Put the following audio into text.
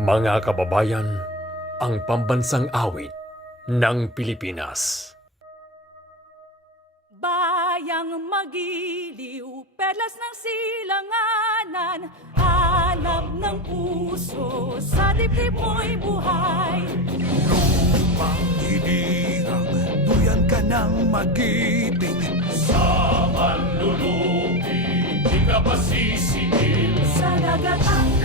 Mga kababayan, ang pambansang awit ng Pilipinas. Bayang magiliw, perlas ng silanganan, hanap ng puso, sa dibdib mo'y buhay. Lupang hinirang, duyan ka ng magiting. Sa manlulupi, di ka pa sisingil. Sa dagat ang